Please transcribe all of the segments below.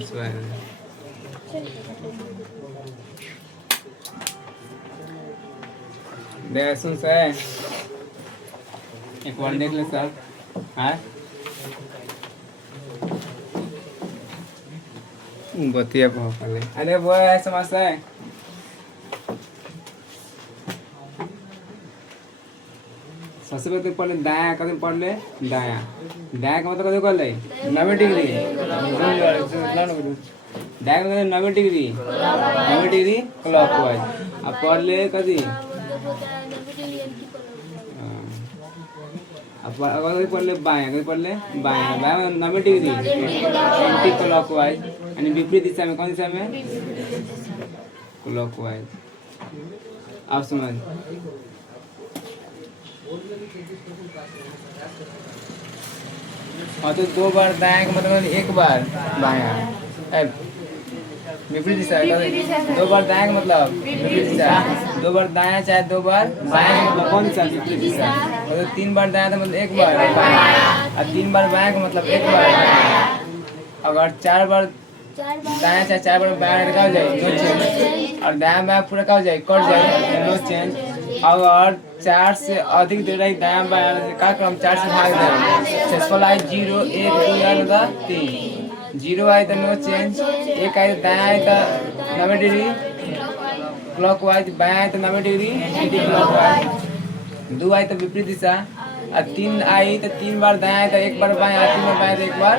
Notes bye देख सुन से एक बार देख ले सर हाँ बतिया पहले अरे वो है समझता है सबसे पहले पढ़ ले दाया कभी पढ़ ले दाया दाया का मतलब कभी कर ले 90 डिग्री दाया का मतलब 90 डिग्री क्लॉकवाइज अब पढ़ ले कभी अब अगर पढ़ ले बाया कभी पढ़ ले बाया बाया 90 डिग्री एंटी क्लॉकवाइज यानी विपरीत दिशा में कौन दिशा में क्लॉकवाइज आप समझ और तो 2 बार दाएं का मतलब एक बार बायां विपरीत दिशा 2 बार दाएं का मतलब विपरीत दिशा 2 बार दायां चाहे 2 बार बायां का मतलब कौन सा विपरीत दिशा और 3 बार दायां का मतलब एक बार और 3 बार बायां का मतलब एक बार अगर 4 बार दायां चाहे 4 बार बायां का हो जाए नो चेंज और दायां बायां पूरा का हो जाए कट जाए नो चेंज और 4 से अधिक दे रही दायां बायां का क्रम 4 से भाग दे सक्सेसफुल आई 0 1 2 या 3 0 आई तो नो चेंज 1 आई तो दायां आई तो 90 डिग्री क्लॉकवाइज बायां आई तो 90 डिग्री एंटी क्लॉकवाइज 2 आई तो विपरीत दिशा और 3 आई तो 3 बार दायां आई तो एक बार बायां 3 बार बायां तो एक बार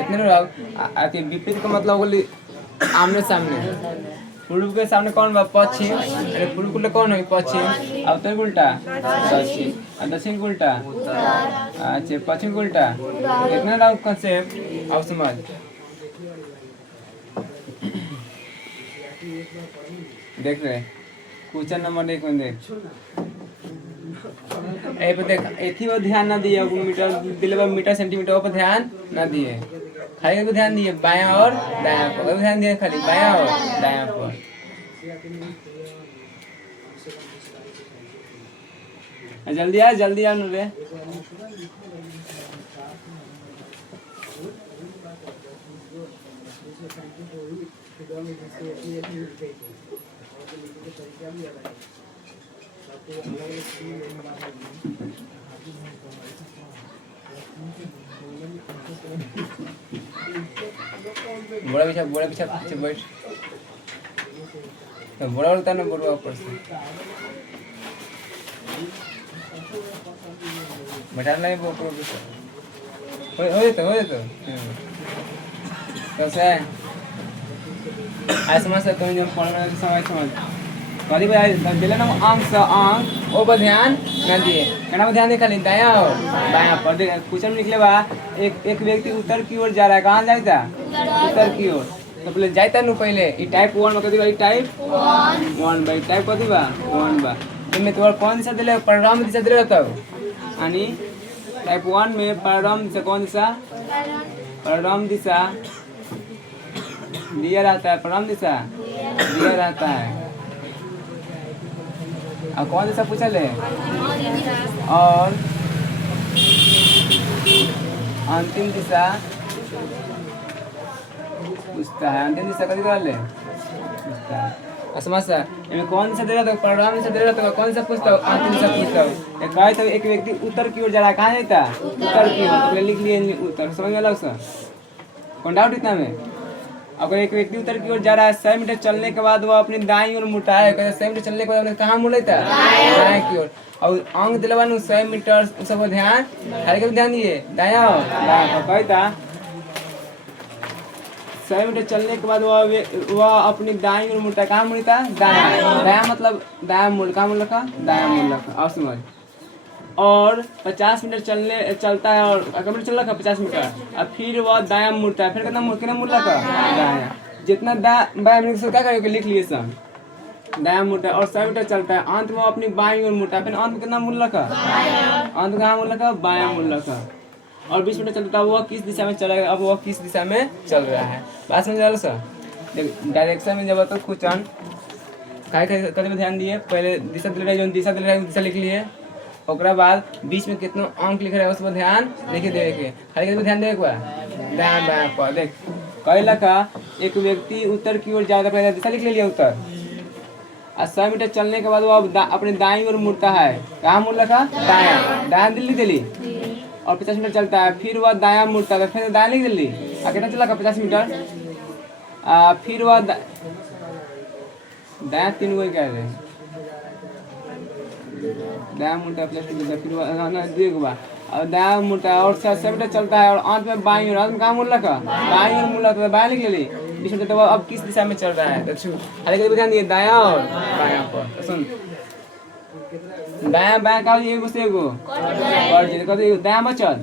इतने रहो विपरीत का मतलब होली आमने सामने पूर्व के सामने कौन बा पश्चिम अरे पूर्व को कौन है पश्चिम अब तो उल्टा पश्चिम और दक्षिण को उल्टा अच्छा पश्चिम को उल्टा कितना ना कंसेप्ट अब समझ देख रहे क्वेश्चन नंबर 1 में देख ए पे देख एथी पर ध्यान ना दिए मीटर दिले मीटर सेंटीमीटर पर ध्यान ना दिए खाली को ध्यान दिए बायां और दायां पर ध्यान दिए खाली बायां और दायां पर जल्दी आ नु रे बोरा पीछे बैठ तो बोरा उड़ता ना बोरा ऊपर से बैठा नहीं वो ऊपर हो तो कैसे है आज समझ सकते हो जब पढ़ने का समझ कभी दिले ना अंक से अंक वो पर ध्यान न दिए कहना ध्यान दे खाली दायां और बायां पर देख क्वेश्चन में निकले बा एक व्यक्ति उत्तर की ओर जा रहा है कहाँ जाता उत्तर की ओर तो पहले जाता नु पहले ई टाइप 1 में कथी बा टाइप 1 बाई टाइप कथी बा 1 बा इनमें तोर कौन दिशा दिले परिणाम दिशा दिले रहता यानी टाइप 1 में परिणाम से कौन दिशा परिणाम दिशा दिया रहता है परिणाम दिशा दिया रहता है और कौन दिशा पूछा ले और अंतिम दिशा पूछता है अंतिम दिशा कभी कर ले पूछता है समस्या इनमें कौन दिशा दे रहा था परिणाम दिशा दे रहा था कौन सा पूछता हो अंतिम दिशा पूछता हो एक कहे तो एक व्यक्ति उत्तर की ओर जा रहा है कहाँ जाता उत्तर की ओर तो लिख लिए उत्तर समझ में अलग सा कौन डाउट इतना में अगर एक व्यक्ति उत्तर की ओर जा रहा है 100 मीटर चलने के बाद वो अपनी दाईं ओर मुड़ता है 100 मीटर चलने के बाद कहाँ मुड़ लेता है दाएं की ओर और अंक दिलवा 100 मीटर सब ध्यान हर के ध्यान दिए दायां कहता 100 मीटर चलने के बाद वह अपनी दाईं ओर मुड़ता है कहाँ मुड़ता है दायां दायां मतलब दायां मुड़ कहाँ मुड़ रखा दायां मुड़ रखा और समझ और 50 मीटर चलता है और मीटर चल रखा 50 मीटर और फिर वह दायां मुड़ता है फिर कितना मुड़ रखा दायां जितना बायां मिनट से क्या करेंगे लिख लिए सब दायां मुड़ता है और 100 मीटर चलता है अंत में अपनी बाईं ओर मुड़ता है फिर अंत में कितना मुड़ रखा अंत कहाँ मुड़ रखा बायां मुड़ रखा और 20 मीटर चलता है वह किस दिशा में चलेगा अब वह किस दिशा में चल रहा है बात समझ आ सर डायरेक्शन में जब तो क्वेश्चन कभी ध्यान दिए पहले दिशा दिल रही दिशा दिल रही दिशा लिख लिए ओकरा बाद बीच में कितना अंक लिख रहा है उस पर ध्यान देखिए खाली ध्यान दे एक बार दायां बायां पर देख कहला का एक व्यक्ति उत्तर की ओर जाता पहले दिशा लिख लिया उत्तर। 100 मीटर चलने के बाद वो अब अपने दाईं ओर मुड़ता है। कहाँ मुड़ रखा? दायां। दायां दिल्ली दिल्ली और 50 मीटर चलता है, फिर वह दायां मुड़ता है, फिर दायां लिख दिल्ली। कितना चला का 50 मीटर? फिर वह दायां 3 गो कह रहे हैं, दायां मुड़ता है 50 मीटर, फिर वह 2 बार और दायां मुड़ता है और 100 मीटर चलता है और अंत में बाईं ओर। अंत में कहाँ मुड़ रखा? बाईं ओर मुड़ रखा है, बायां लिख ली। तो अब किस दिशा में चल रहा है? दक्षिण। हालांकि ध्यान दिए दायां और बायां पर। सुन, दायां बायां का एगो से एगो और जे कहते दायां बचल।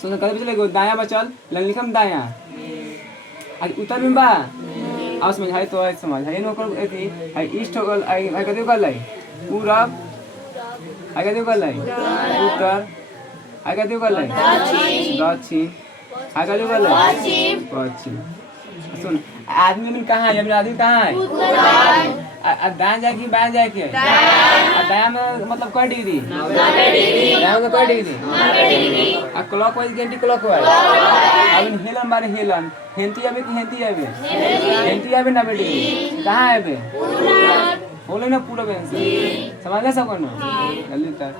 सुन कदे बचल एगो दायां बचल, लिखम दायां। आज उत्तर में बा आ समझ है तो समझ है नोकर एथी है ईस्ट हो गल आई कदे कर लाई पूरब आई कदे कर लाई उत्तर आई कदे कर लाई दक्षिण आई कदे कर लाई पश्चिम। सुन आदमी में कहाँ है? अपने आदमी कहाँ है? दाएं जाए कि बाएं जाए के? दायां में मतलब कै डिग्री? दायां में कै डिग्री? Clockwise anti clockwise. अब हेलन बारे हेलन हेंती आवे कि हेंती आवे? हेंती आवे 90 डिग्री। कहाँ आवे? बोले ना पूरा बेंस समझ सको ना जल्दी तक।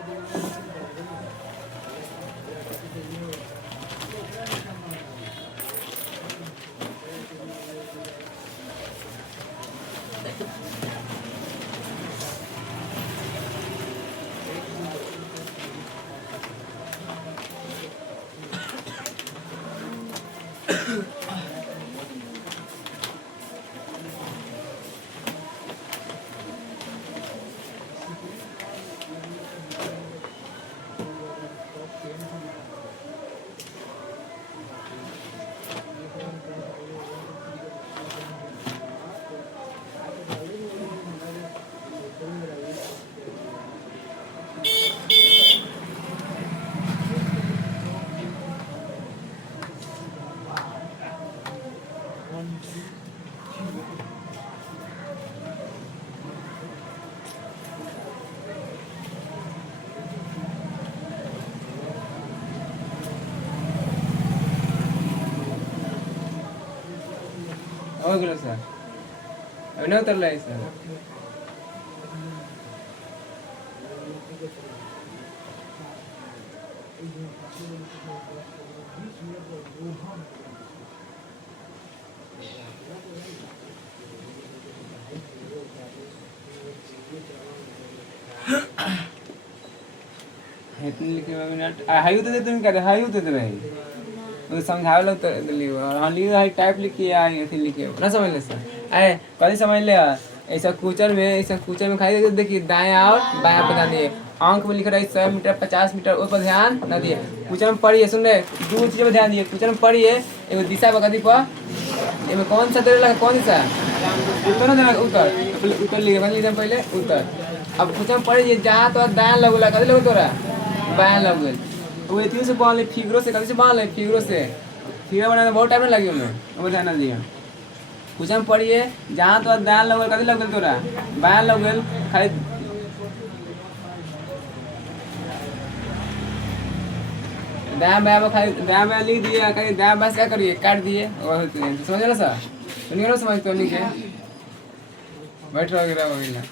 हो गया सर, अभी नहीं उतर रहा है सर। इतने लिखे मिनट हाई तो तुम कहते हाई तो दे भाई वो समझावे लोग तो दिल्ली और हां ली हाई टाइप लिखी है ऐसे लिखे ना समझ ले सर। अरे कभी समझ ले ऐसा कुचर में खाई देखिए दायां और बायां पे ध्यान दिए। अंक में लिख रहा है 100 मीटर 50 मीटर उस पर ध्यान न दिए। कुचर में पढ़िए सुन रहे दो चीज़ पर ध्यान दिए। कुचर में पढ़िए एगो दिशा बकती पर इसमें कौन सा तेरे लगा कौन दिशा उत्तर ना देना उत्तर उत्तर लिखे पहले उत्तर। अब कुचर में पढ़िए जहाँ तो दायां लगोला कभी लगो तोरा बायां लग गए वो इतनी से बांध ले फिगरों से कभी से बांध ले फिगरों से फिगर बनाने में बहुत टाइम लगी हमें वो ध्यान न दिया। कुछ हम पढ़िए जहाँ तो दायां लग कभी लग गए तोरा बायां लग गए खाली दायां बायां खाली दायां बायां लिख दिए कहीं दायां बायां क्या करिए काट दिए और समझ रहा सर सुनिए ना समझ तो लिखे बैठ रहा वगैरह वगैरह।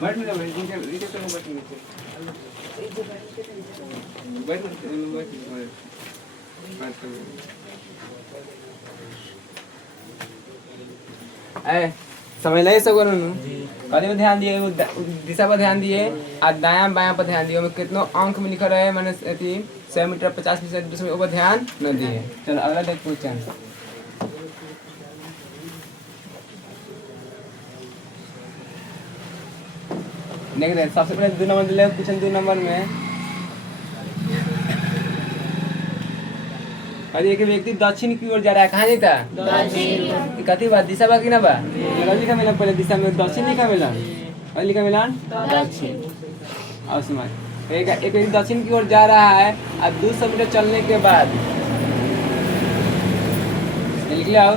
बैठ नहीं बैठ नीचे तो बैठ नीचे बैठ ए समझ ले सब कभी में ध्यान दिए दिशा पर ध्यान दिए और दायां बायां पर ध्यान दिए। कितनों अंक में लिखा रहे मैंने 100 मीटर 50 मीटर दूसरे ऊपर ध्यान न दिए। चलो अगला देख क्वेश्चन। देख रहे सबसे पहले 2 नंबर दिले क्वेश्चन 2 नंबर में अरे एक व्यक्ति दक्षिण की ओर जा रहा है, कहाँ जाता है? दक्षिण। कथी बात दिशा बाकी ना बा लिखा मिला पहले दिशा में दक्षिण लिखा मिला और लिखा मिला दक्षिण। और समझ एक व्यक्ति दक्षिण की ओर जा रहा है और 200 मीटर चलने के बाद लिख लिया।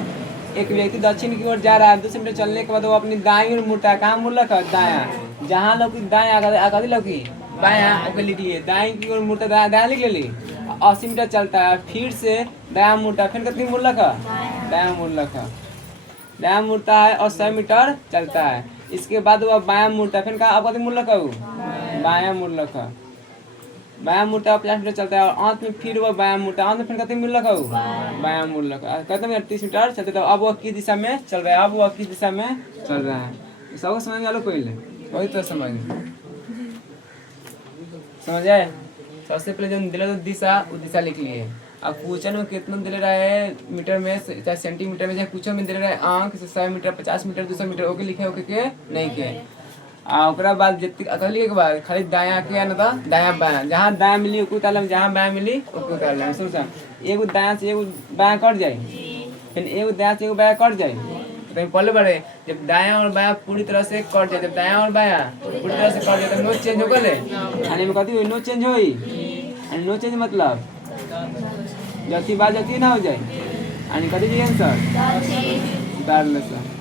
एक व्यक्ति दक्षिण की ओर जा रहा है 200 मीटर चलने के बाद वो अपनी दाईं ओर मुड़ता है। कहाँ मुड़ रखा है? दायां। जहाँ लौकी दाएं आगे लौकी बायां ओके लिख लिए। दाईं की ओर मुड़ता दायां लिख ली। 80 मीटर चलता है फिर से दायां मुड़ता है। फिर कितनी मुड़ रखा? दायां मुड़ रखा। दायां मुड़ता है और 100 मीटर चलता है। इसके बाद वह बायां मुड़ता है। फिर कहा अब कितनी मुड़ रखा? बायां मुड़ रखा। बायां मुड़ता है 50 मीटर चलता है और अंत में फिर वह बायां मुड़ता है। अंत में फिर कितनी मुड़ रखा? बायां मुड़ रखा। कहते हैं 30 मीटर चलता है। अब वह किस दिशा में चल रहा है? अब वह किस दिशा में चल रहा है? सबको समझ में आलो पहले वही तो समझ आए। सबसे पहले जो दिला तो दिशा वो दिशा लिख लिए। अब क्वेश्चन में कितना दिल रहा है मीटर में चाहे सेंटीमीटर में चाहे कुछ में दिल रहा है आंक से 100 मीटर 50 मीटर 200 मीटर ओके लिखे ओके के नहीं के। ओकरा बाद जितनी अगली के बाद खाली दायां के ना था दायां बायां जहाँ दायां मिली ओके उतार लें जहाँ बायां मिली ओके उतार लें। सोचा एगो दायां से एगो बायां कट जाए फिर एगो दायां से एगो बायां कट जाए तो पहले बढ़े जब दायां और बायां पूरी तरह से कट जाए। जब दायां और बायां पूरी तरह से कट जाए तो नो चेंज हो गए आने में कहती नो चेंज हो नो चेंज मतलब जल्दी बात जल्दी ना हो जाए आणि कधी जाइए सर उतार ले सर।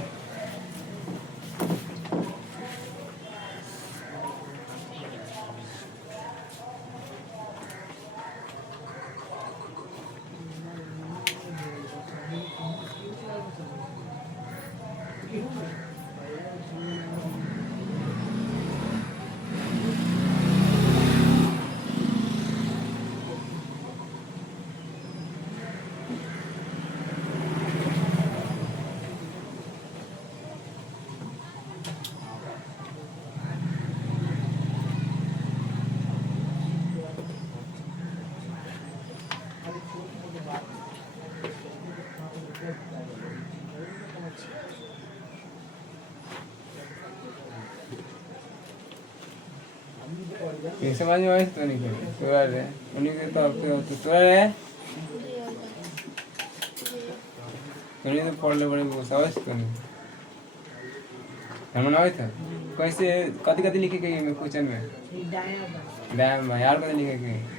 समझ में आई तो नहीं तोरा रे उन्हीं के तो तोरा रे उन्हीं तो पढ़ ले बड़े वो समझ तो नहीं हमन आई था कैसे कथी कथी लिखे के में क्वेश्चन में दायां बायां यार कथी लिखे के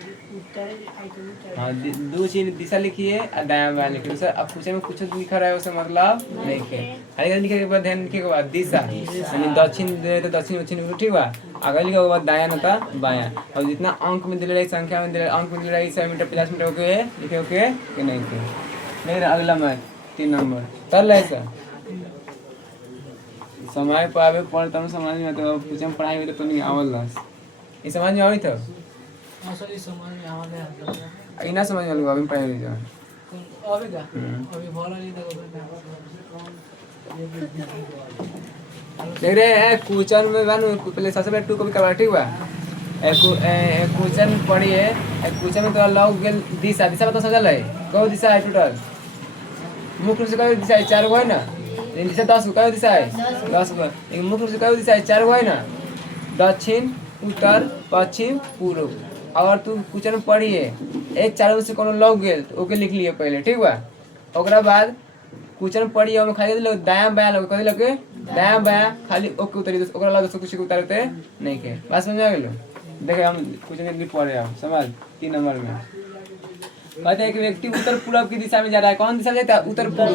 हाँ दो चीज दिशा लिखिए और दायां बायां लिखिए। सर अब क्वेश्चन में कुछ लिखा रहा है उसका मतलब नहीं है खाली लिखे के बाद ध्यान लिखे के बाद दिशा यानी दक्षिण दे तो दक्षिण दक्षिण ठीक बा अगर लिखा के बाद दायां ना था बायां और जितना अंक में दिले रही संख्या में दिले अंक में दिले रही 100 मीटर 50 मीटर ओके लिखे ओके कि नहीं थे नहीं अगला मैं 3 नंबर कर ले सर समय पावे पढ़ तब समझ में आता कुछ हम पढ़ाई में तो नहीं आवल ये समझ में आई था असली समझ में आवे आता इना समझ में लगा अभी पढ़ाई नहीं जाए अभी का अभी भला नहीं देखो देख रहे हैं क्वेश्चन में बन पहले सबसे पहले 2 कॉपी करवा ठीक बा क्वेश्चन पढ़िए क्वेश्चन में तो लॉग गेल दिशा दिशा पता समझल है कौ दिशा है टोटल मुख्य रूप से कौ दिशा है 4 गो है ना दिशा 10 गो कौ दिशा है 10 गो एक मुख्य रूप से कौ दिशा है 4 गो है ना दक्षिण उत्तर पश्चिम पूर्व। और तू क्वेश्चन में पढ़िए एक 4 में से कोनो लॉग गेल तो ओके लिख लिए पहले ठीक बा ओकरा बाद क्वेश्चन पढ़िए ओमे खाली लोग दायां बायां लोग कथी लगे दायां बायां खाली ओके उतारी दो ओकरा लगे कुछ उतारते नहीं के बात समझ आ गेलो। देखे हम क्वेश्चन जल्दी पढ़े हम समझ 3 नंबर में कहते हैं एक व्यक्ति उत्तर पूर्व की दिशा में जा रहा है। कौन दिशा जाता है? उत्तर पूर्व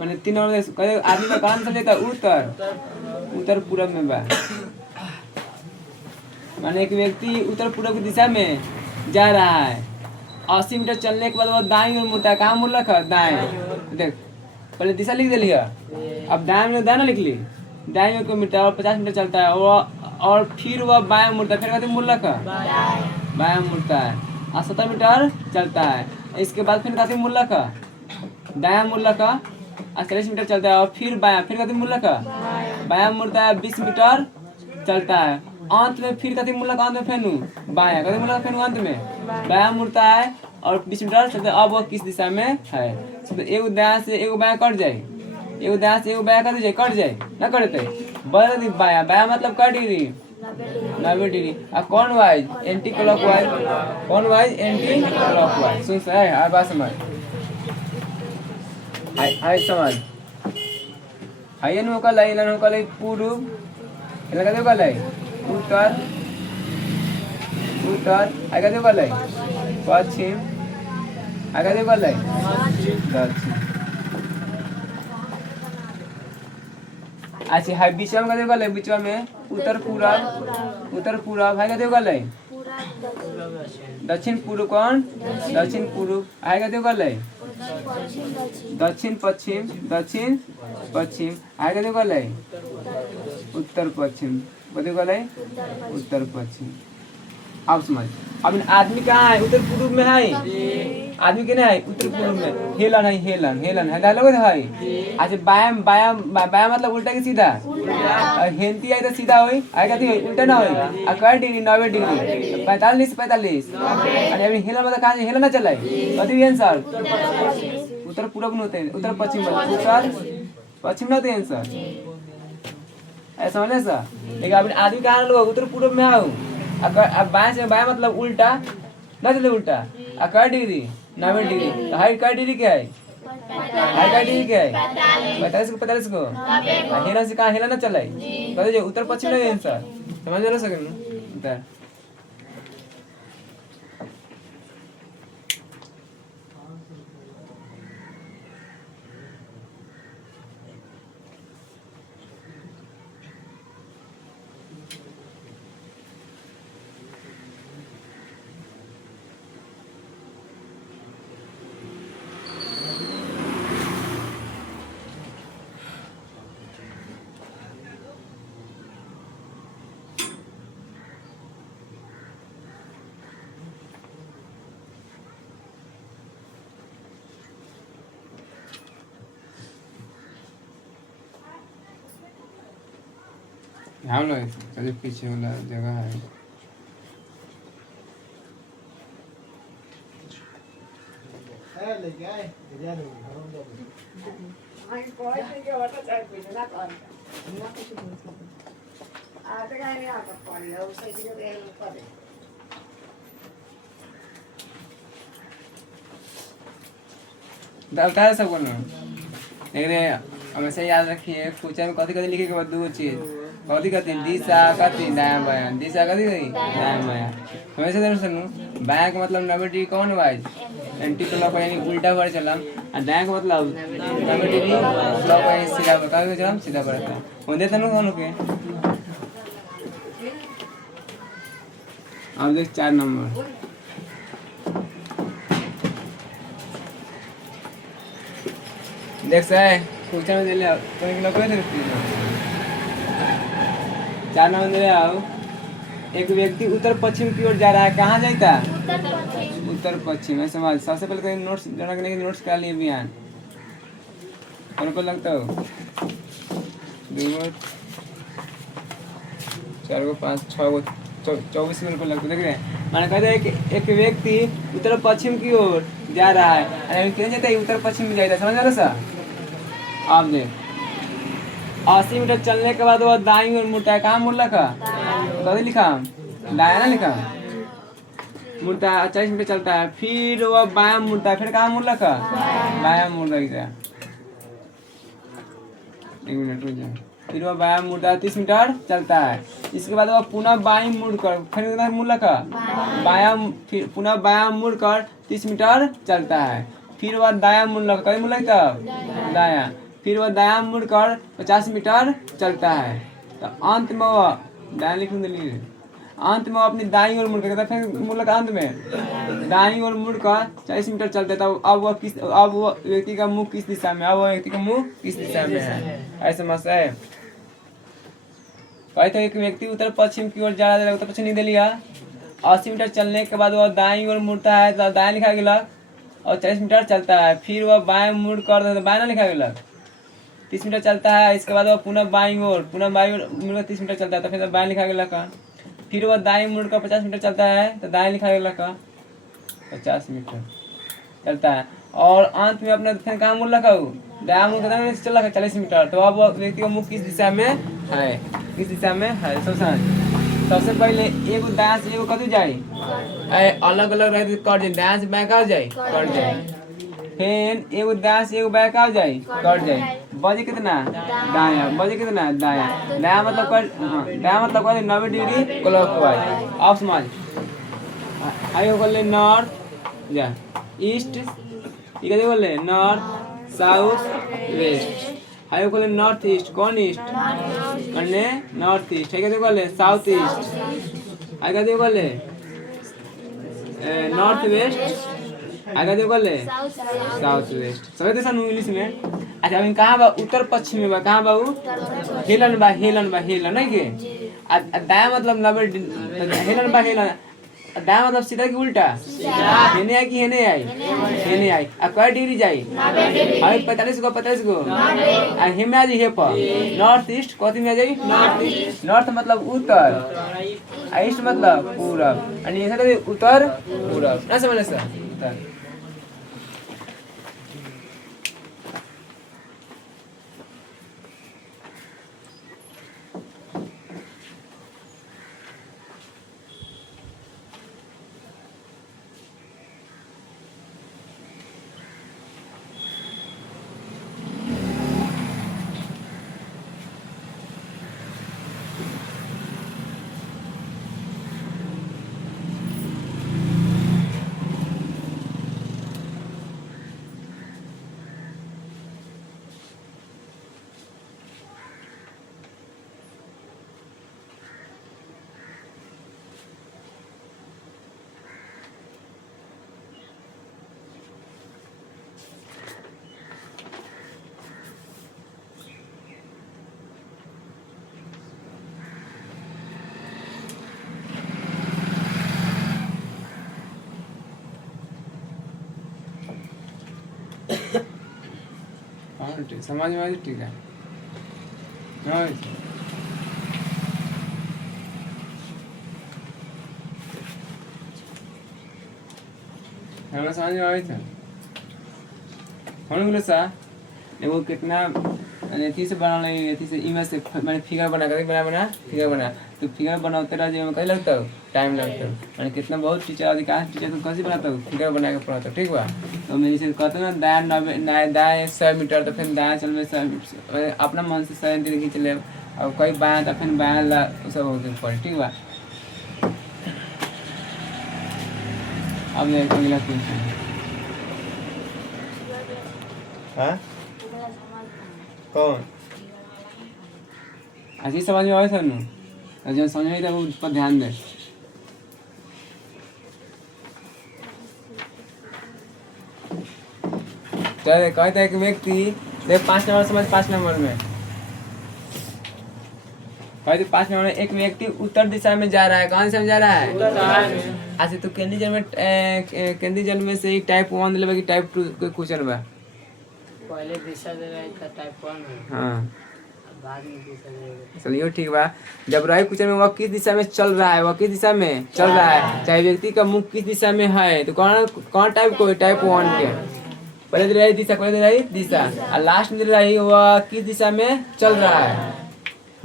माने 3 नंबर कहते आदमी का कौन दिशा जाता है? उत्तर पूर्व में बा माने एक व्यक्ति उत्तर पूर्व की दिशा में जा रहा है 80 मीटर चलने के बाद वो दाईं ओर मुड़ता है। कहाँ मुड़ रखा? दाएं। देख पहले दिशा लिख दे लिया अब दाएं में दाना लिख ली दाएं ओर को मुड़ता है और 50 मीटर चलता है और फिर वह बायां मुड़ता है। फिर कहते मुड़ रखा बायां मुड़ता है और 70 मीटर चलता है। इसके बाद फिर कहते मुड़ रखा दायां मुड़ रखा और 40 मीटर चलता है और फिर बायां फिर कहते मुड़ रखा बायां मुड़ता है 20 मीटर चलता है अंत में फिर कथी मुड़लक अंत में फेनू बायां, कथी मुड़लक फेनू अंत में बायां मुड़ता है और बीच में डर सकते अब वो किस दिशा में है। तो एगो दायां से एगो बायां कट जाए, एगो दायां से एगो बायां कट जाए, ना कटते बदल दी बायां, बायां मतलब कट डिग्री 90 डिग्री। आ कौन वाइज एंटी क्लॉकवाइज, कौन वाइज एंटी क्लॉकवाइज। सुन सही है बात समझ, हाय समझ हाय नु कलाई लन कलाई पूर्व लगा दे कलाई उत्तर उत्तर आगे दे कलाई पश्चिम आगे दे कलाई दक्षिण। अच्छा हाय बीच में कदे कलाई बीच में उत्तर पूरब, उत्तर पूरब हाय कदे कलाई दक्षिण पूर्व कौन दक्षिण पूर्व हाय कदे कलाई दक्षिण पश्चिम, दक्षिण पश्चिम आगे देखो लाई उत्तर पश्चिम, देखो लाई उत्तर पश्चिम। अब समझ अब आदमी कहाँ है उत्तर पूर्व में है, आदमी के ना है उत्तर पूर्व में हेलन है, हेलन हेलन है लोग है। अच्छा बायां बायां बायां मतलब उल्टा की सीधा, हेंती आई तो सीधा होई आएगा तो उल्टा ना होई। आ कर डिग्री 90 डिग्री 45 45 और अभी हेलन मतलब कहाँ से हेलन ना चलाए कथी आंसर उत्तर पूर्व में होते हैं, उत्तर पश्चिम में उत्तर पश्चिम में होते हैं आंसर ऐसा समझे सा। लेकिन अभी आदमी कहाँ लोग उत्तर पूर्व में आओ अब बाएं से बाएं मतलब उल्टा ना चले उल्टा आ कर डिग्री 90 डिग्री तो हाइट कर डिग्री क्या है, हाइट कर डिग्री क्या है 45 को 45 को हेलन से कहाँ हेलन ना चलाए बताइए उत्तर पश्चिम में आंसर समझ लो सके उधर। हम लोग चलिए पीछे वाला जगह है डालता है सब करना। लेकिन हमेशा याद रखिए क्वेश्चन में कथी कथी लिखे के बाद दो चीज कथी कथी दिशा कथी दायां बायां, दिशा कथी कथी दायां बायां। हमेशा जरूर सुनो बायां का मतलब 90 डिग्री कौन वाइज एंटी क्लॉकवाइज यानी उल्टा पर चलम और दायां का मतलब 90 डिग्री क्लॉकवाइज सीधा पर कभी चलम सीधा पर रहता हो देता नु कौन के। अब देख 4 नंबर देख से क्वेश्चन में दे ले तो एक लोग कैसे 4 नंबर दे आओ। एक व्यक्ति उत्तर पश्चिम की ओर जा रहा है, कहाँ जाता उत्तर पश्चिम है समाज। सबसे पहले तो नोट्स जमा करने के नोट्स कर लिए बयान कौन को लगता हो 2 4 5 6 24 मिनट को लगता देख रहे हैं। मैंने कहते हैं कि एक व्यक्ति उत्तर पश्चिम की ओर जा रहा है अरे क्यों जाता है उत्तर पश्चिम में जाता समझ आ रहा सर। आप देख 80 मीटर चलने के बाद वो दाईं ओर मुड़ता है, कहाँ मुड़ रखा कभी लिखा दायां ना लिखा मुड़ता है 40 मीटर चलता है फिर वो बायां मुड़ता है, फिर कहाँ मुड़ रखा बायां मुड़ रखा है 1 मिनट रुक जाए। फिर वो बायां मुड़ता है 30 मीटर चलता है, इसके बाद वो पुनः बाईं मुड़कर फिर मुड़ रखा बायां फिर पुनः बायां मुड़कर 30 मीटर चलता है, फिर वह दायां मुड़ रखा कभी मुड़ रखा दायां, फिर वह दायां मुड़कर 50 मीटर चलता है। तो अंत में वह दायां लिख दिए अंत में वो अपनी दाईं ओर मुड़कर फिर मुड़ रखा अंत में दाईं ओर मुड़कर 40 मीटर चलता है। तो अब वो व्यक्ति का मुंह किस दिशा में, अब वो व्यक्ति का मुंह किस दिशा में है ऐसा समस्या है। कहते एक व्यक्ति उत्तर पश्चिम की ओर जा रहा है, उत्तर पश्चिम नहीं दे लिया 80 मीटर चलने के बाद वह दाईं ओर मुड़ता है तो दाएं लिखा गया और 40 मीटर चलता है, फिर वह बाएं मुड़ कर बाएं ना लिखा गया 30 मीटर चलता है, इसके बाद वह पुनः बाईं ओर मुड़कर 30 मीटर चलता है तो फिर बाएं लिखा गया का फिर वह दाएं मुड़ कर 50 मीटर चलता है तो दाएं लिखा गया का 50 मीटर चलता है और अंत में अपने फिर कहाँ मुड़ रखा हूँ दाएं मुड़ कर चल रखा 40 मीटर। तो अब व्यक्ति का मुख किस दिशा में है, किस दिशा में है? सबसे पहले एगो दाएं से एगो कदू जाए अलग अलग रहे कट जाए, दाएं से बाएं कट जाए कट जाए, फिर एगो दाएं से एगो बाएं कट जाए कट जाए, बजे कितना दायां, बजे कितना दायां, दायां मतलब दायां मतलब 90 डिग्री क्लॉकवाइज। अब समझ आइए बोले नॉर्थ जा ईस्ट, ये कैसे बोले नॉर्थ साउथ वेस्ट, आइए बोले नॉर्थ ईस्ट, कौन ईस्ट करने नॉर्थ ईस्ट, कैसे बोले साउथ ईस्ट, आइए कैसे बोले नॉर्थ वेस्ट, आगे देखो ले साउथ वेस्ट सब देसन इंग्लिश में। अच्छा अभी कहाँ बा उत्तर पश्चिम में बा, कहाँ बा हेलन बा हेलन बा हेलन है के दाया मतलब 90 हेलन बा हेलन, दाया मतलब सीधा की उल्टा हेने आई कि हेने आई हेने आई अब कई डिग्री जाई अभी 45 को 45 को आ हेमे आ जाई हे पर नॉर्थ ईस्ट कथी में आ जाई नॉर्थ ईस्ट, नॉर्थ मतलब उत्तर आ ईस्ट मतलब पूरब आणि ऐसा उत्तर पूरब ना समझले सर उत्तर। समझ में आई ठीक है हमें समझ में आई था बोले सा एगो कितना अथी से बना नहीं अथी से इमेज से मैंने फिगर बना कर बना फिगर बना तो फिगर बनाते रह जो कहीं लगता हो टाइम लगता हो मैंने कितना बहुत टीचर अधिकांश टीचर तो कैसे बनाता हूँ फिगर बना के पढ़ाता ठीक बा। तो मेरी से कहते ना दाएं 100 मीटर तो फिर दाएं चल में 100 मीटर अपना मन से 100 मीटर खींच ले और कहीं बाएं तो फिर बाएं ला सब होते पड़े ठीक बा। अब अगला क्वेश्चन हाँ कौन अच्छी समझ में आए सर नु जो समझ में था उस पर ध्यान दे। चल कहता है कि व्यक्ति देख 5 नंबर समझ 5 नंबर में कहते 5 नंबर में एक व्यक्ति उत्तर दिशा में जा रहा है, कौन दिशा में जा रहा है उत्तर में। अच्छा तो केंद्रीय जन्म में से टाइप 1 लेबे कि टाइप 2 के क्वेश्चन बा पहले दिशा दे रहा है टाइप 1 में हां बाद में दिशा देगा चलिए ठीक बा। जब राइट क्वेश्चन में वह किस दिशा में चल रहा है, वह किस दिशा में चल रहा है, चाहे व्यक्ति का मुख किस दिशा में है तो कौन टाइप को टाइप 1 के पहले दे रही दिशा पहले दे रही दिशा और लास्ट में दे रही वह किस दिशा में चल रहा है,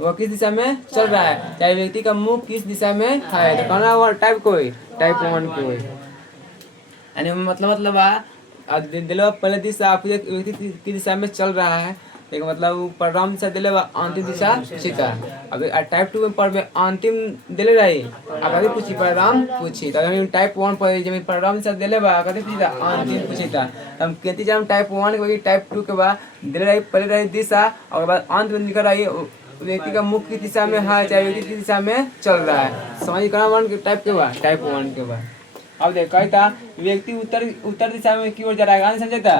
वह किस दिशा में चल रहा है, चाहे व्यक्ति का मुख किस दिशा में है तो कौन वो टाइप कोई टाइप 1 कोई यानी मतलब दिलो पहले दिशा व्यक्ति की दिशा में चल रहा है एक मतलब परिणाम दिशा दिले अंतिम दिशा सीता। अब टाइप 2 में पढ़बे अंतिम दिले रही अब कभी पूछी परिणाम पूछी तब हम टाइप 1 पढ़े जब परिणाम दिशा दिले बा कभी पूछी अंतिम पूछी था हम कहती जब टाइप 1 के टाइप 2 के बाद दिले रही पहले रही दिशा और बाद अंत में निकल रही व्यक्ति का मुख की दिशा में है चाहे व्यक्ति की दिशा में चल रहा है। समझ करा 1 के टाइप के बाद टाइप 1 के बाद अब देख कहता व्यक्ति उत्तर दिशा में की ओर जा रहा है, कहाँ समझता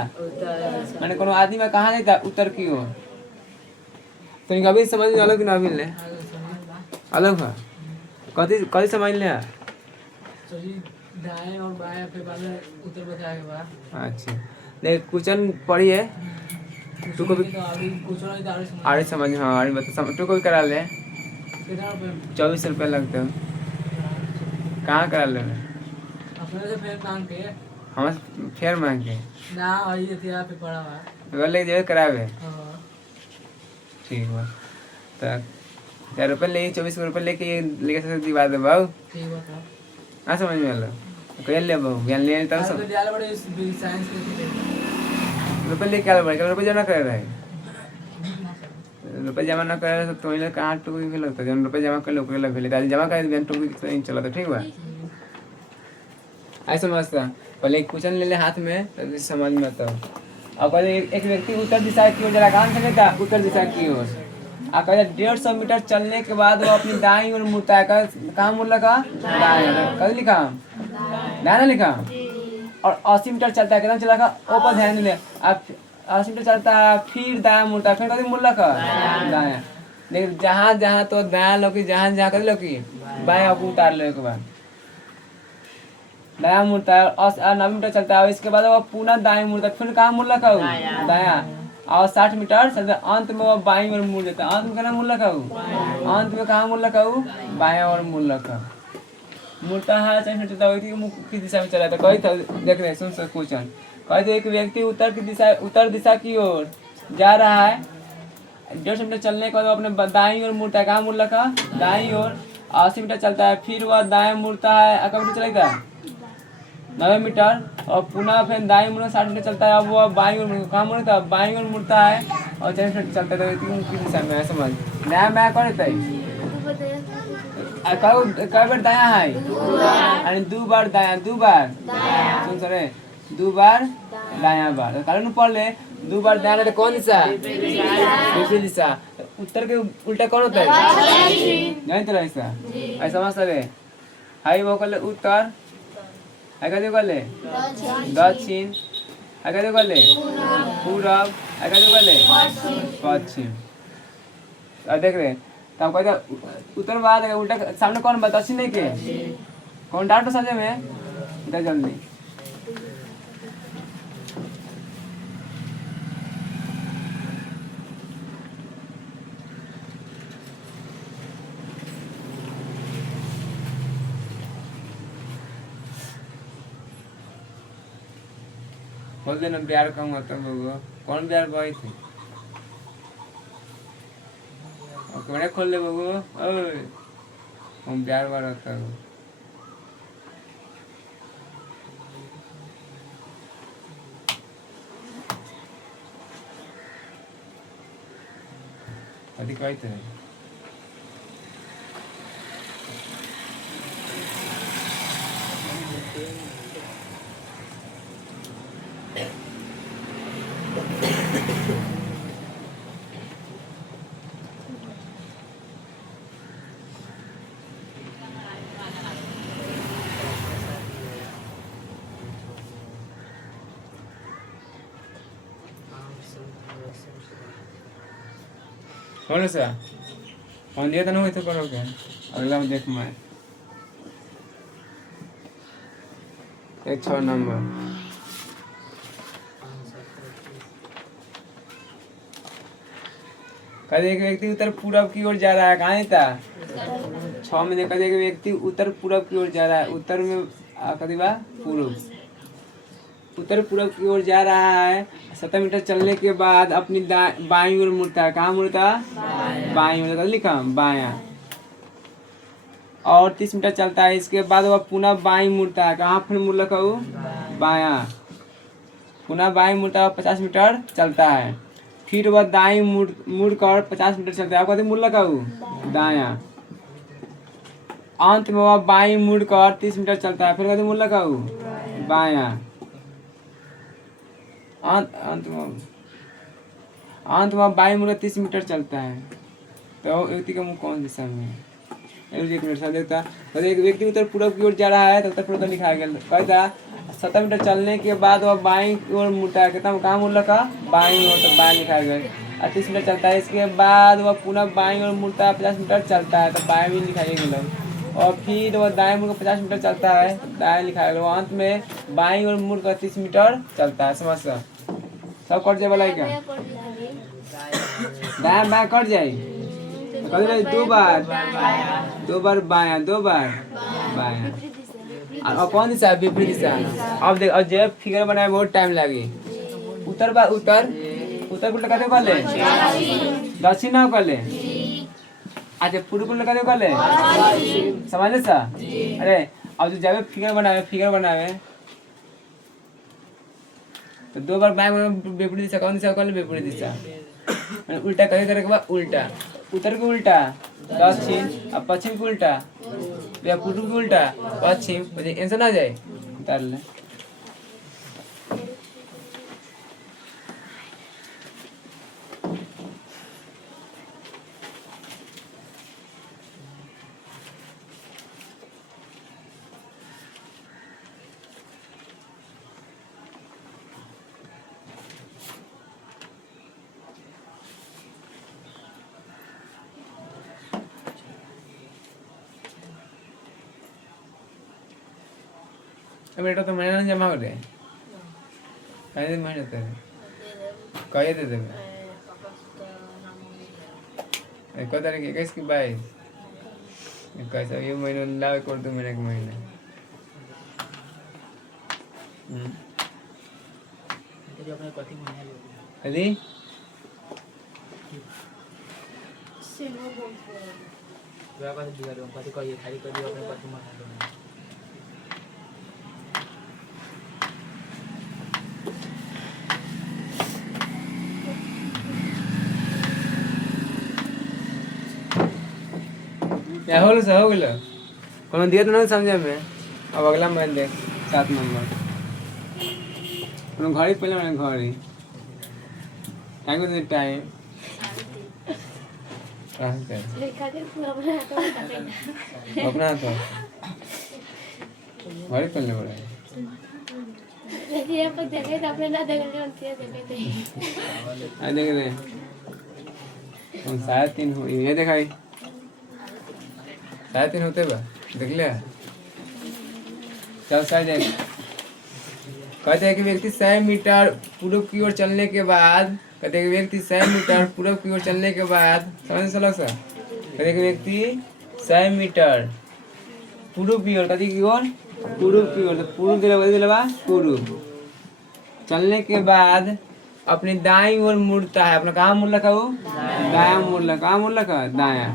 मैंने कोनो आदमी में कहाँ जाता उत्तर की ओर तो कभी समझ में अलग ना मिलने अलग है कभी समझ ले दाएं और बाएं फिर बाद में उत्तर बता के बाद। अच्छा देख क्वेश्चन पढ़िए तू को भी कुछ आरे समझ हाँ आरे बता तू को भी करा ले कितना रुपए 24 रुपये लगते हैं कहाँ करा लो अपने से फिर काम के हम फेर मांग के ना वही तेरा पे पड़ा हुआ वो ले जाए करावे हाँ ठीक बा तो 4 रुपये ले 24 रुपये लेके लेके दिवा दे बाबू ठीक बता हाँ समझ में आलो कह ले बाबू ज्ञान ले तब तो सब दियाल बड़े साइंस के रुपये लेके आलो भाई रुपये जमा कर रहा है रुपये जमा न करे तो इन्हें कहाँ टुकड़ी भेल होता जब रुपये जमा कर लो ओकरे लग भेले तो जमा कर बिहान टुकड़ी चला तो ठीक बा ऐसा समझता पहले एक क्वेश्चन ले ले हाथ में तो समझ में आता अब पहले एक व्यक्ति उत्तर दिशा की ओर जरा काम चले था उत्तर दिशा की ओर आ कहे 150 मीटर चलने के बाद वो अपनी दाईं ओर मुड़ता है कहाँ मुड़ लगा दाएं कभी लिखा दाएं लिखा और 80 मीटर चलता है कितना चला का ऊपर ध्यान दे आप 80 मीटर चलता है फिर दाएं मुड़ता है फिर कभी मुड़ लगा दाएं लेकिन जहाँ जहाँ तो दाएं लोकी जहाँ जहाँ कर लोकी बाएं आपको उतार लो एक बार दाया मुड़ता है और 90 मीटर चलता है इसके बाद वो पुनः दाएं मुड़ता है फिर कहाँ मुड़ लगा दाया और 60 मीटर चलता है अंत में वो बाईं ओर मुड़ देता है अंत में कहना मुड़ लगा अंत में कहाँ मुड़ लगा बाएं ओर मुड़ लगा मुड़ता है 40 मीटर चलता है मुख की दिशा में चला था कही था देख रहे सुन सक क्वेश्चन कही तो एक व्यक्ति उत्तर दिशा की ओर जा रहा है 150 मीटर चलने के बाद वो अपने दाईं ओर मुड़ता है कहाँ मुड़ लगा दाईं ओर 80 मीटर चलता है फिर वह दाएं मुड़ता है कब मीटर चलेगा 90 मीटर और पुनः फिर दाईं मुड़ 60 मीटर चलता है अब वो बाईं ओर कहाँ मुड़ता है बाईं ओर मुड़ता है और 40 मीटर चलता है तो की दिशा में समझ नया मैं कर देता है कई बार दाया है यानी 2 बार दाया 2 बार सुन सरे 2 बार दाया बार तो कारण पढ़ ले 2 बार दाया तो कौन दिशा विपरीत दिशा उत्तर के उल्टा कौन होता है नहीं तो ऐसा ऐसा समझ सके हाई वो कर ले उत्तर आगे कर ले दक्षिण आगे कर ले पूरब आगे कर ले पश्चिम अब देख रहे तो हम कहते उत्तर बाद उल्टा सामने कौन बता दक्षिण नहीं के कौन डांटो समझे में इधर जल्दी बोल देना बिहार कहूँगा तब कौन बिहार गई थी कौन खोल ले बबू ओए हम बिहार बार रहता हूँ अधिक कही थे कौन सा कौन दिया था ना तो करोगे अगला में देख मैं 6 नंबर कहे एक व्यक्ति उत्तर पूरब की ओर जा रहा है कहाँ था 6 में देखा एक व्यक्ति उत्तर पूरब की ओर जा रहा है उत्तर में कभी बा पूर्व उत्तर पूरब की ओर जा रहा है 70 मीटर चलने के बाद अपनी बाईं ओर मुड़ता है कहाँ मुड़ता बाईं ओर लिखा बायां और 30 मीटर चलता है इसके बाद वह पुनः बाईं मुड़ता है कहाँ फिर मुड़ लगा बायां पुनः बाईं मुड़ता है 50 मीटर चलता है फिर वह दाईं मुड़कर 50 मीटर चलता है आपको मुड़ लगा दायां अंत में वह बाईं मुड़कर 30 मीटर चलता है फिर कहते मुड़ लगा बायां अंत में बाईं मुड़ 30 मीटर चलता है तो व्यक्ति का मुंह कौन दिशा में है एक मिनट साथ देखता तो एक व्यक्ति उत्तर पूर्व की ओर जा रहा है तो उत्तर पूर्व लिखा गया कहता 70 मीटर चलने के बाद वह बाईं ओर मुड़ता है कहता कहाँ मुड़ लगा बाईं ओर तो बाएं लिखा गया 30 मीटर चलता है इसके बाद वह पुनः बाईं ओर मुड़ता है 50 मीटर चलता है तो बाएं भी लिखा गया और फिर वह दाएं मुड़ 50 मीटर चलता है दाएं लिखा गया अंत में बाईं ओर मुड़ कर 30 मीटर चलता है समझ सब कट जाए वाला क्या दाएं बाएं कट जाए कभी 2 बार बायां 2 बार बायां और कौन दिशा है? विपरीत दिशा। अब देख, अब जब फिगर बनाए बहुत टाइम लगी। उत्तर बा उत्तर उत्तर उल्टा कदे कर ले, दक्षिण ना कर ले। अच्छा पूर्व उल्टा कदे कर ले, समझ ले सा। अरे अब जो जब फिगर बनावे तो 2 बार बाएं विपरीत दिशा, कौन दिशा कर ले? विपरीत दिशा। उल्टा करे करे के बाद उल्टा, उत्तर के उल्टा दक्षिण, अब पश्चिम के उल्टा या पूर्व के उल्टा पश्चिम, आंसर ना जाए उतार ले। अब बेटा तो महीना जमा कर दे, कहीं महीने दे कहीं दे देंगे एक तारीख 21 की 22 कैसा ये महीना लाभ कर दो महीने के महीने। अली क्या हो गया कोनो दिया तो नहीं समझे में। अब अगला मैं देख 7 नंबर कोनो घड़ी पहले मैंने घड़ी टाइम दे टाइम अपना हाथ घड़ी पहले बड़ा देखिए पर देखे तो अपने ना देखे जो उनके देखे थे आ देख रहे हम 3:30 हो ये दिखाई 3:30 होते बा देख लिया। चल साइड कहते हैं कि व्यक्ति 100 मीटर पूर्व की ओर चलने के बाद कहते हैं कि व्यक्ति 100 मीटर पूर्व की ओर चलने के बाद समझ चलो सर कहते हैं कि व्यक्ति 100 मीटर पूर्व की ओर कहते की ओर पूर्व की ओर पूर्व दिलवा पूर्व चलने के बाद अपनी दाईं ओर मुड़ता है। अपना कहाँ मुड़ रखा वो दायां मुड़ रखा, कहाँ मुड़ रखा दायां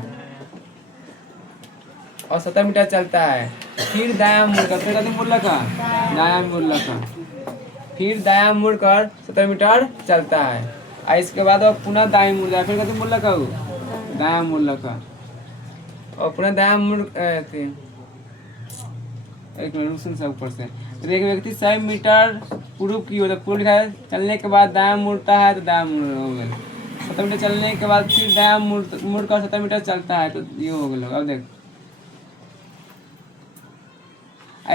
और 70 मीटर चलता है। फिर दायां मुड़कर फिर कभी मुड़ रखा दायां मुड़ रखा फिर दायां मुड़कर 70 मीटर चलता है। और इसके बाद वो पुनः दाएं मुड़ रहा है फिर कभी मुड़ रखा वो दायां मुड़ रखा और पुनः दायां मुड़ एक मिनट सुन सब ऊपर से। तो एक व्यक्ति 100 मीटर पूर्व की ओर पूर्व लिखा है चलने के बाद दायां मुड़ता है तो दायां मुड़ हो गया। 70 मीटर चलने के बाद फिर दायां मुड़कर 70 मीटर चलता है तो ये हो गया। अब देख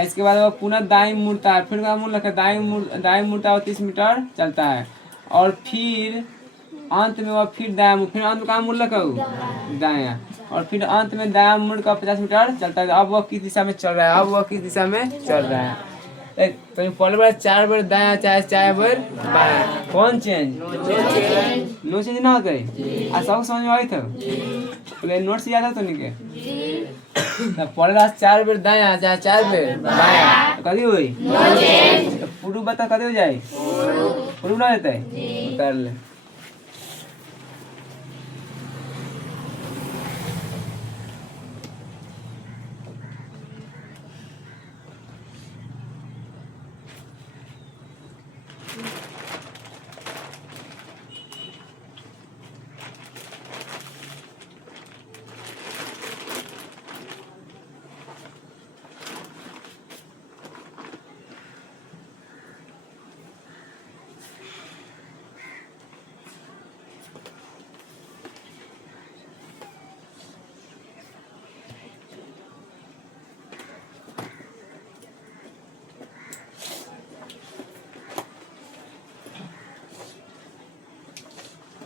इसके बाद वो पुनः दाईं मुड़ता है फिर मुड़ रखा दाईं मुड़ता है 30 मीटर चलता है और फिर अंत में वो फिर दायां फिर अंत में कहाँ मुड़ रखा दायां और फिर अंत में दायां मुड़ का 50 मीटर चलता है। अब वो किस दिशा में चल रहा है तो पहले बार 4 बार दायां चाहे बार बायां कौन चेंज नो चेंज ना होता है। आज सब समझ में आई था तो नोट से याद है तो नहीं के पहले बार 4 बार दायां चाहे 4 बार बायां तो कभी हुई तो पूर्व बता कभी हो जाए पूर्व ना देता है उतार ले।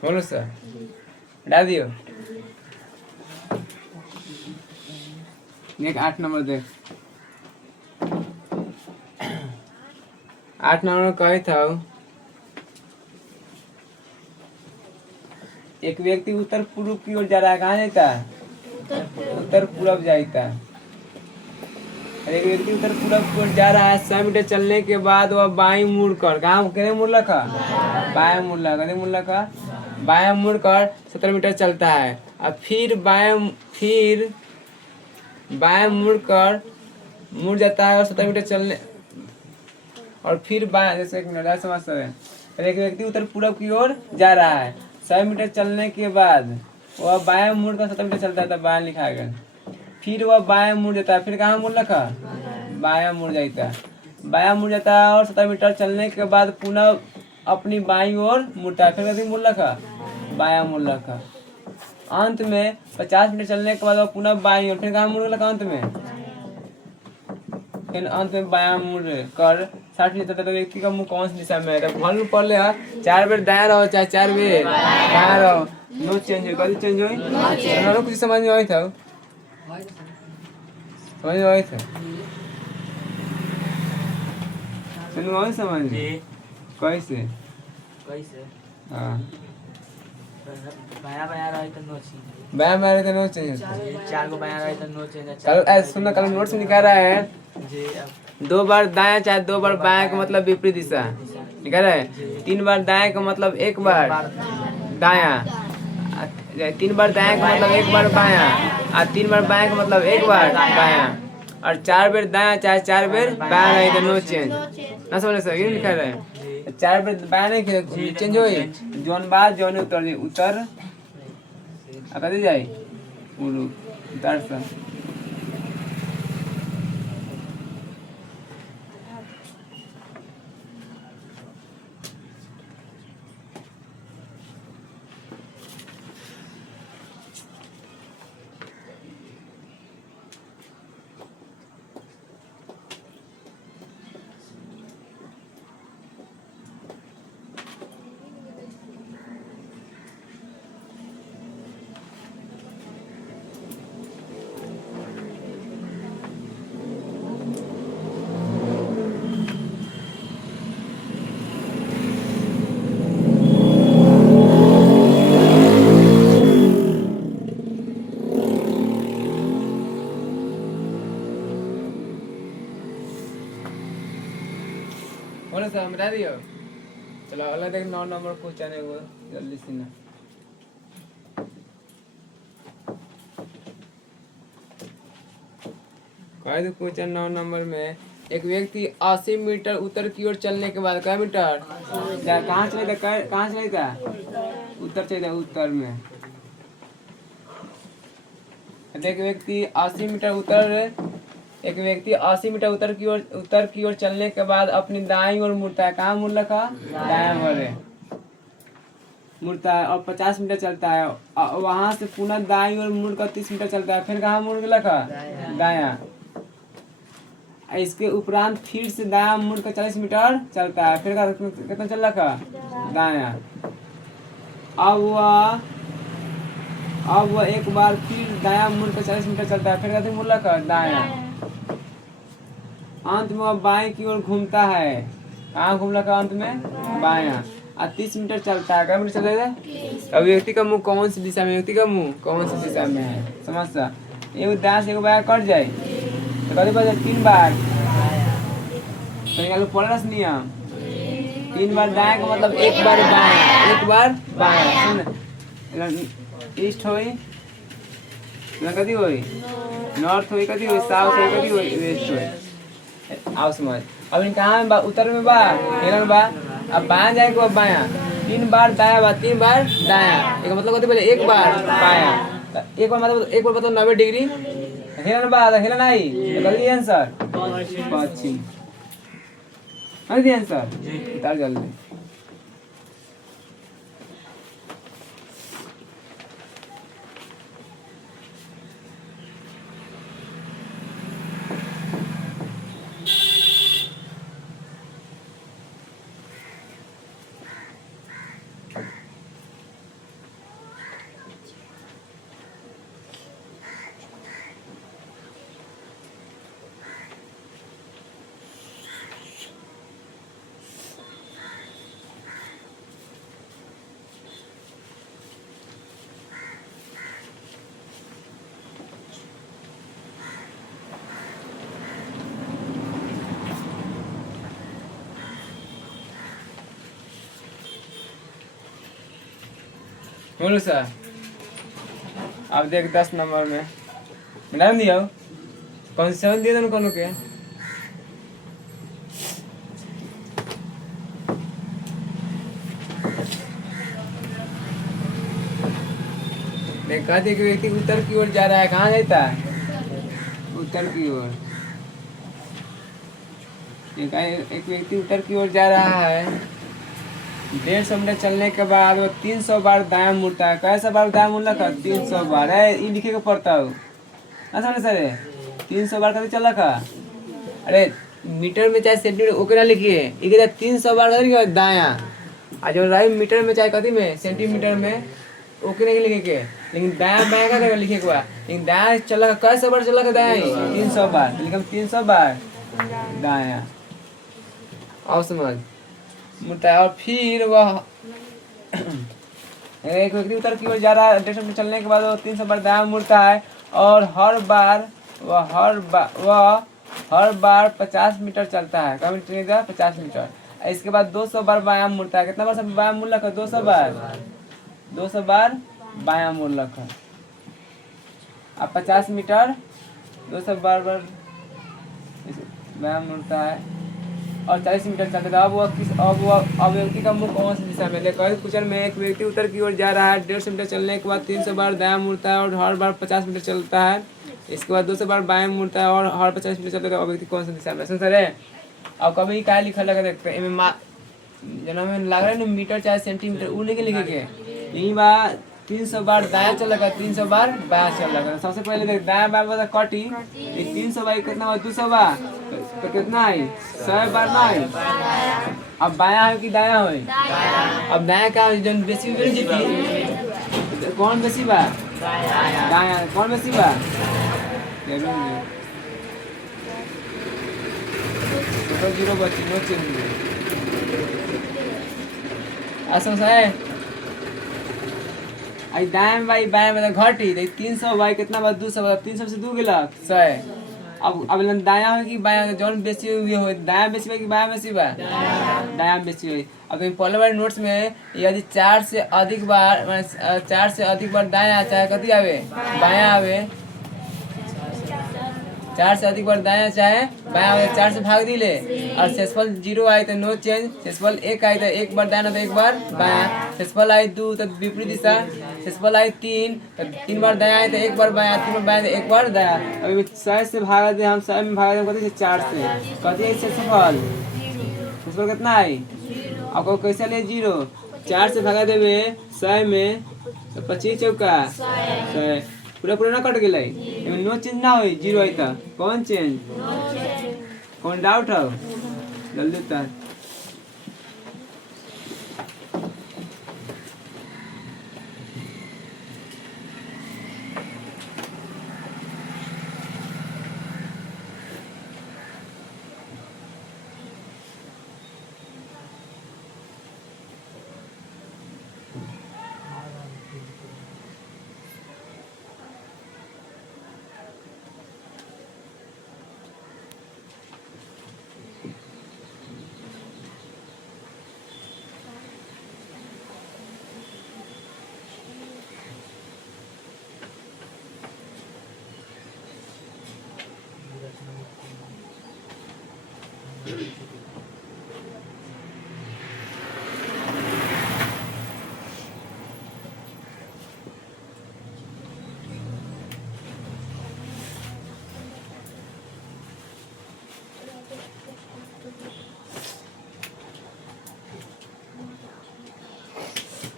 बोलो सर हटा दियो देख 8 नंबर देख 8 नंबर कही था एक व्यक्ति उत्तर पूर्व की ओर जा रहा है कहाँ जाता है उत्तर पूर्व जाता है एक व्यक्ति उत्तर पूरब की ओर जा रहा है। 100 मीटर चलने के बाद वह बाईं मुड़कर कहाँ करे मुड़ रखा बाएं मुड़ रखा कहीं मुड़ रखा बाएं मुड़कर 70 मीटर चलता है। अब फिर बाएं मुड़कर मुड़ जाता है और 70 मीटर चलने और फिर बाएं जैसे 1 मिनट समझते हैं। एक व्यक्ति उत्तर पूरब की ओर जा रहा है। 100 मीटर चलने के बाद वह बाएं मुड़कर 70 मीटर चलता है तब बाएं लिखा गया। फिर वह बाएं मुड़ जाता है। फिर कहाँ मुड़ रखा बायां मुड़ जाता है। बायां मुड़ जाता है और 70 मीटर चलने के बाद पुनः अपनी बाईं ओर मुड़ता है। फिर कभी मुड़ रखा बायां मुड़ रखा। अंत में 50 मीटर चलने के बाद वह पुनः बाईं ओर फिर कहाँ मुड़ रखा अंत में फिर अंत में बायां मुड़ कर 60 मीटर तक व्यक्ति का मुंह कौन सी दिशा में है। भल पढ़ ले 4 बेर दायां रहो चाहे 4 बेर बायां रहो नो चेंज हो कभी चेंज हो कुछ समझ में आई था समझ में आई था समझ कैसे हाँ बाया बाया रहे तो नो चेंज बायां मारे तो नो चेंज 4 को बाया रहे तो नो चेंज कल सुनना कल नोट्स में निकाल रहा है जी अब 2 बार दायां चाहे 2 बार बायां का मतलब विपरीत दिशा निकाल रहा है। 3 बार दायां का मतलब 1 बार दायां 3 बार दायां का मतलब 1 बार बायां और 3 बार बायां का मतलब 1 बार बायां और 4 बेर दायां चाहे 4 बेर बायां रहे तो नो चेंज ना समझ सर ये लिखा रहा है 4 बेर बायां नहीं चेंज हो जोन बाद जोन उतर कभी जाए उतर सा बोलो सर बता दियो चलो अगला देख 9 नंबर क्वेश्चन है वो जल्दी से ना क्वेश्चन 9 नंबर में एक व्यक्ति 80 मीटर उत्तर की ओर चलने के बाद क्या मीटर कहाँ चले था उत्तर चले उत्तर में एक व्यक्ति 80 मीटर उत्तर की ओर चलने के बाद अपनी दाईं ओर मुड़ता है। कहाँ मुड़ रखा दायां ओर मुड़ता है और 50 मीटर चलता है। वहां से पुनः दाईं ओर मुड़कर 30 मीटर चलता है। फिर कहाँ मुड़ रखा दायां इसके उपरांत फिर से दायां मुड़कर 40 मीटर चलता है। फिर कितना चल रखा दायां अब वह एक बार फिर दायां मुड़कर 40 मीटर चलता है। फिर कहते मुड़ रखा दायां अंत में वह बाएं की ओर घूमता है। कहाँ घूम रखा अंत में बायां और 30 मीटर चलता है। क्या मीटर चलेगा अब व्यक्ति का मुंह कौन सी दिशा में व्यक्ति का मुंह कौन सी दिशा में है समझता एक दायां से एक बायां कट जाए तो कभी बजे 3 बार तो पढ़ रहा नियम 3 बार दायां का मतलब 1 बार बायां सुन ईस्ट होई कदी होई नॉर्थ होई कदी होई साउथ होई कदी होई वेस्ट होई आओ समझ अब इन कहाँ में उत्तर में बा हिरण बा अब बायां जाए को बायां 3 बार दायां बा 3 बार दायां एक मतलब कथी बोले 1 बार बायां एक बार मतलब 90 डिग्री हिरण बा हिरण आई कदी आंसर पश्चिम कदी आंसर उतार जल्दी बोलो सर। अब देख 10 नंबर में मिला दिया कौन से 7 दिए थे कौन के देखा कि व्यक्ति उत्तर की ओर जा रहा है, कहाँ जाता है? उत्तर की ओर। एक व्यक्ति उत्तर की ओर जा रहा है, 150 मीटर चलने के बाद वो 300 बार दायां मुड़ता है। कैसा बार दायां मुड़ना का? 300 बार है, ये लिखे के पड़ता हो ना समझ सर। 300 बार कभी चल रखा? अरे मीटर में चाहे सेंटीमीटर ओके ना लिखिए, ये 300 बार करिए दायां। आज जो राइट मीटर में चाहे कथी में सेंटीमीटर में ओके नहीं लिखे के, लेकिन दायां बायां का लिखे के बा। लेकिन दायां चला कैसे बार चला दायां? 300 बार। लिखम 300 बार दायां। और समझ मुड़ता है। और फिर वह एक व्यक्ति उत्तर की ओर जा रहा है, 150 मीटर चलने के बाद वो 300 बार दायां मुड़ता है और हर बार 50 मीटर चलता है। कम मीटर 50 मीटर। इसके बाद 200 बार बायां मुड़ता है। कितना बार सब बायां मुड़ रखा? 200 बार। 200 बार बायां मुड़ रखा। अब 50 मीटर 200 बार बायां मुड़ता है और 40 मीटर चलता है। अब व्यक्ति का मुख कौन सी दिशा में? क्वेश्चन में एक व्यक्ति उत्तर की ओर जा रहा है, 150 मीटर चलने के बाद 300 बार दायां मुड़ता है और हर बार 50 मीटर चलता है। इसके बाद 200 बार बायां मुड़ता है और हर 50 मीटर चलता है। अब व्यक्ति कौन सी दिशा में? सुन सर अब कभी क्या लिखा लगा देखते हैं जना में लग रहा है ना मीटर चाहे सेंटीमीटर वो नहीं लिखे के। यही बार 300 बार दायां चल लगा, 300 बार बायां चल लगा। सबसे पहले देख दायां बायां बता कटी 300 बार कितना हुआ? 200 बार तो कितना है? 100 बार ना है। अब बायां है कि दायां है? अब दायां का जो बेसी जीती कौन बेसी बा? दायां। कौन बेसी बा? तो 0 बची नो चेंज। असम है आई दाएं बाई बाएं में घटी 300 बाई कितना बार? 200 बार। 300 से 2 गेला 100। अब दायां हो कि बायां? जौन बेसी हो दायां बेसी बा कि बायां बेसी बा? दायां बेसी हो। अब पहले वाले नोट्स में यदि 4 से अधिक बार 4 से अधिक बार दायां चाहे कथी आवे? बायां आवे। 4 से अधिक बार दायां चाहे बायां आवे। 4 से भाग दिले और शेषफल 0 आए तो नो चेंज। शेषफल 1 आए तो 1 बार दायां तो 1 बार बायां। शेषफल आए 2 तो विपरीत दिशा। शेषफल आए 3 तो 3 बार दायां आए तो 1 बार बायां। 3 बार बायां तो 1 बार दायां। अभी 100 से भागा दे हम 100 में भागा दे कथी से? 4 से। कथी है शेषफल? शेषफल कितना है? आपको कैसे ले 0? 4 से भागा देवे 100 में तो 25 चौका 100 पूरा ना कट गए। नो चेंज ना हो 0 आई था। कौन चेंज? कौन डाउट हो? जल्दी उतार।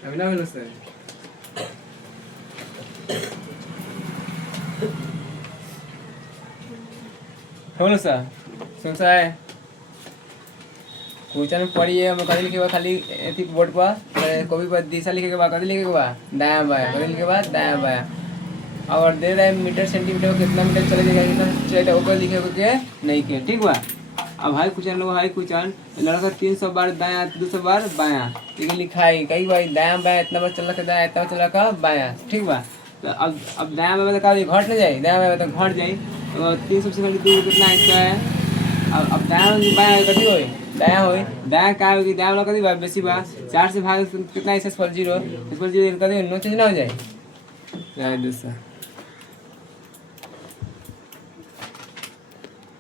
अभी ना मिलो सर। बोलो सर। सुन सा है क्वेश्चन में पढ़िए हम कथी लिखे बा? खाली एथी बोर्ड पर कॉपी पर दिशा लिखे के बाद कथी लिखे के बाद? दायां बायां। कथी लिखे के बाद? दायां बायां। और दे रहा है मीटर सेंटीमीटर कितना मीटर चले जाएगा कितना चलेगा ऊपर लिखे के नहीं के। ठीक बा। अब हाई क्वेश्चन लोग हाई क्वेश्चन लड़का 300 बार दायां 200 बार बायां लेकिन लिखा है कई भाई दायां बायां इतना बार चल रखा दायां इतना बार चल रखा बायां। ठीक बा। तो अब दायां बायां तो घट नहीं जाए, दायां बायां तो घट जाए। तो 300 से 2 कितना है? अब दायां वाला बायां कथी होई दायां होई दायां का होई दायां वाला कथी बा बेसी बा 4 से भाग कितना इससे 0 इस पर 0 कथी नो चेंज ना हो जाए दोस्तों